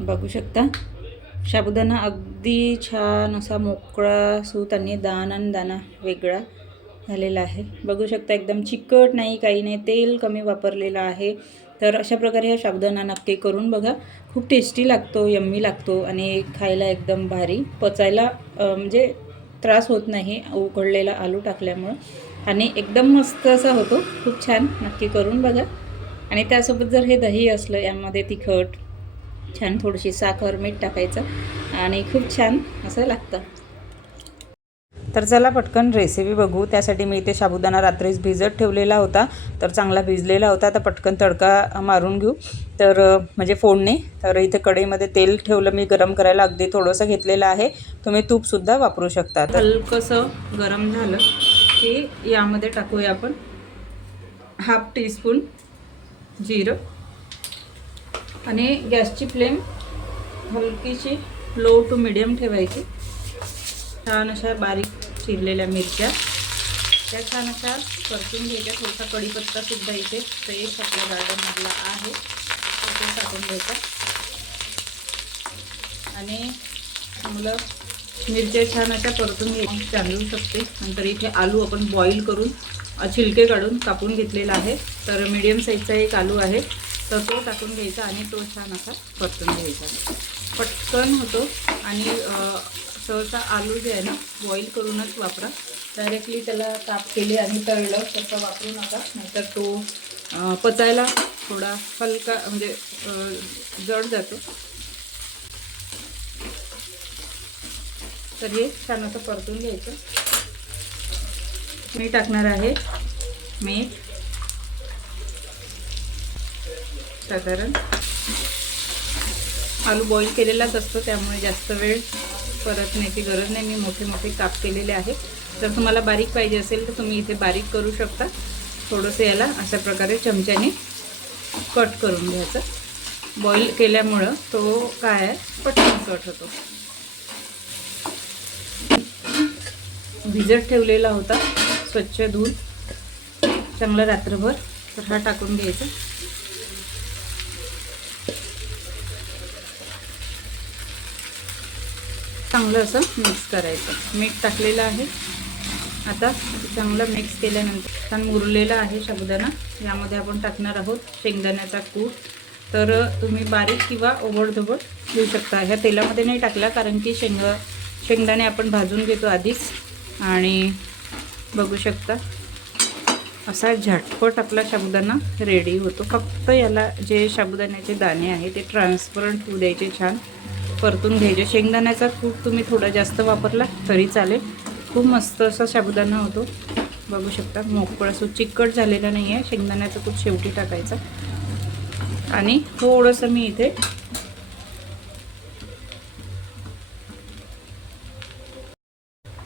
बघू शकता. साबुदाणा अगदी छान असा मोकळा सूत आणि दाना आणि दाना वेगळा झालेला आहे. बघू शकता एकदम चिकट नाही काही नाही तेल कमी वापरलेलं आहे. तर अशा प्रकारे हा साबुदाणा नक्की करून बघा. खूप टेस्टी लागतो यम्मी लागतो आणि खायला एकदम भारी. पचायला म्हणजे त्रास होत नाही उकडलेला आलू टाकल्यामुळं. आणि एकदम मस्त असा होतो. खूप छान. नक्की करून बघा. आणि त्यासोबत जर हे दही असलं यामध्ये तिखट छान थोडीशी साखर मीठ टाकायचं आणि खूप छान असं लागतं. तर चला पटकन रेसिपी बघू. त्यासाठी मी इथे साबुदाणा रात्रीच भिजत ठेवलेला होता. तर चांगला भिजलेला होता. तर पटकन तडका मारून घेऊ. तर म्हणजे फोडणे. तर इथे कढईमध्ये तेल ठेवलं मी गरम करायला अगदी थोडंसं घेतलेलं आहे. तुम्ही तूपसुद्धा वापरू शकता. हलकंसं गरम झालं की यामध्ये टाकूया आपण हाफ टीस्पून जिरं. आणि गॅसची फ्लेम हलकीशी लो टू मिडियम ठेवायची. छान अशा बारीक चिरलेल्या मिरच्या. त्या छान अशा परतून घ्यायच्या. थोडासा कढीपत्तासुद्धा इथे फ्रेश आपल्या गार्डनमधला आहे. तो टाकून घ्यायचा. आणि मुलं मिरच्या छान अशा परतून घ्यायची. चांदू शकते. नंतर इथे आलू आपण बॉईल करून छिलके काढून कापून घेतलेला आहे. तर मीडियम साईजचा एक आलू आहे. तर तो टाकून घ्यायचा आणि तो छान असा परतून घ्यायचा. पटकन होतो आणि सहसा आलू जे आहे ना बॉईल करूनच वापरा. डायरेक्टली त्याला ताप केले आणि तळलं तसं वापरू नका. नाहीतर तो पचायला थोडा हलका म्हणजे जड जातो. तर हे छान असं परतून घ्यायचं. मी टाकणार आहे मीठ. साधारण. आलू बॉईल केलेलाच असतो त्यामुळे जास्त वेळ परतण्याची गरज नाही. मी मोठे मोठे काप केलेले आहे जर तुम्हाला बारीक पाहिजे असेल तर तुम्ही इथे बारीक करू शकता. थोडंसं याला अशा प्रकारे चमच्याने कट करून घ्यायचं. बॉईल केल्यामुळं तो काय आहे? पटकन कट होतो. भिजत ठेवलेला होता स्वच्छ धुवून. चांगलं रात्रभर तर हा टाकून घ्यायचा. चांगलं असं मिक्स करायचं. मीठ टाकलेलं आहे. आता चांगलं मिक्स केल्यानंतर छान मुरलेलं आहे साबुदाणा. यामध्ये आपण टाकणार आहोत शेंगदाण्याचा कूट. तर तुम्ही बारीक किंवा ओबडधोबड घेऊ शकता. ह्या तेलामध्ये नाही टाकला कारण की शेंग शेंगदाणे आपण भाजून घेतो आधीच. आणि बघू शकता असा झटपट आपला साबुदाणा रेडी होतो. फक्त याला जे साबुदाण्याचे दाणे आहे ते ट्रान्सपरंट होऊ द्यायचे छान. परतून घ्यायचे. शेंगदाण्याचा कूट तुम्ही थोडा जास्त वापरला तरी चालेल. खूप मस्त असा साबुदाणा होतो. बघू शकता मोकळं असं चिकट झालेला नाही आहे शेंगदाण्याचा कूट शेवटी टाकायचा. आणि थोडंसं मी इथे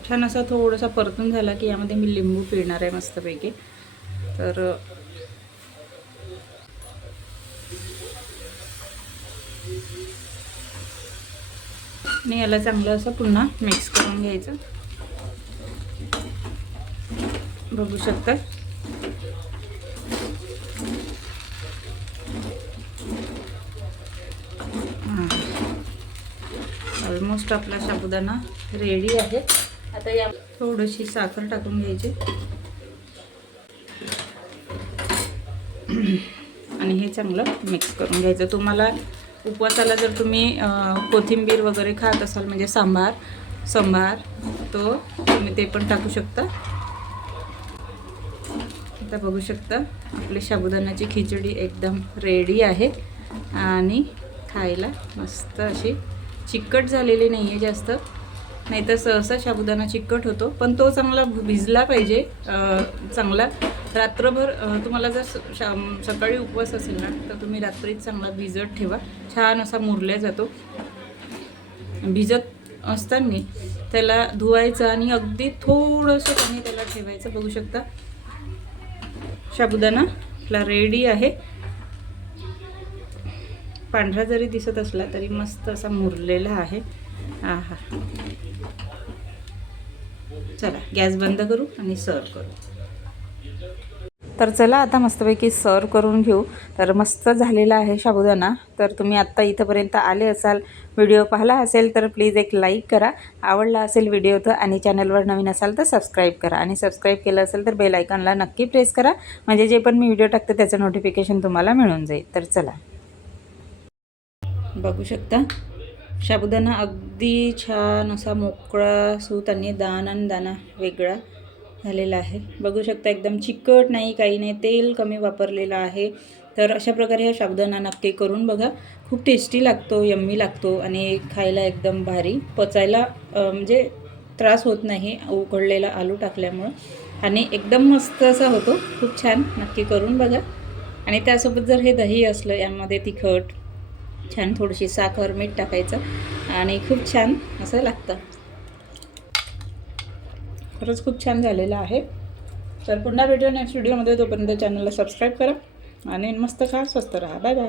छान असा थोडासा परतून झाला की यामध्ये मी लिंबू पिळणार आहे मस्तपैकी. तर आणि याला चांगलं असं पुन्हा मिक्स करून घ्यायचं. बघू शकता. ऑलमोस्ट आपला साबुदाणा रेडी आहे. आता या थोडीशी साखर टाकून घ्यायची. आणि हे चांगलं मिक्स करून घ्यायचं. तुम्हाला उपवासाला जर तुम्ही कोथिंबीर वगैरे खात असाल म्हणजे सांबार संभार तो तुम्ही ते पण टाकू शकता. आता बघू शकता आपली साबुदाण्याची खिचडी एकदम रेडी आहे. आणि खायला मस्त अशी चिकट झालेली नाही आहे जास्त. नाहीतर सहसा साबुदाणा चिकट होतो पण तो चांगला भिजला पाहिजे चांगला रात्रभर तुम्हाला जर स- सकाळी उपवास असेल ना तर तुम्ही रात्रीच चांगला भिजत ठेवा. छान असा मुरल्या जातो. भिजत असताना त्याला धुवायचं आणि अगदी थोडंसं पाणी त्याला ठेवायचं. बघू शकता. साबुदाणा आपला रेडी आहे. पांढरा जरी दिसत असला तरी मस्त असा मुरलेला आहे. आहा. चला गॅस बंद करू आणि सर्व करू. तर चला आता मस्तपैकी सर्व करून घेऊ. तर मस्त झालेला आहे साबुदाणा तर तुम्ही आत्ता इथंपर्यंत आले असाल व्हिडिओ पाहिला असेल तर प्लीज एक लाईक करा. आवडला असेल व्हिडिओ तर आणि चॅनलवर नवीन असाल तर सबस्क्राईब करा. आणि सबस्क्राईब केलं असेल तर बेल आयकॉनला नक्की प्रेस करा. म्हणजे जे पण मी व्हिडिओ टाकते त्याचं नोटिफिकेशन तुम्हाला मिळून जाईल. तर चला. बघू शकता साबुदाणा अगदी छान असा मोकळा सूत आणि दाना आणि दाना वेगळा. झालेला आहे. बघू शकता एकदम चिकट नाही काही नाही तेल कमी वापरलेलं आहे. तर अशा प्रकारे हा साबुदाणा नक्की करून बघा. खूप टेस्टी लागतो यम्मी लागतो आणि खायला एकदम भारी. पचायला म्हणजे त्रास होत नाही उकडलेला आलू टाकल्यामुळं. आणि एकदम मस्त असा होतो. खूप छान. नक्की करून बघा. आणि त्यासोबत जर हे दही असलं यामध्ये तिखट छान थोडीशी साखर मीठ टाकायचं. आणि खूप छान असं लागतं. खरंच खूप छान झालेलं आहे. तर पुन्हा भेटूया नेक्स्ट व्हिडिओमध्ये तोपर्यंत चॅनलला सबस्क्राईब करा आणि मस्त खा स्वस्त राहा. Bye bye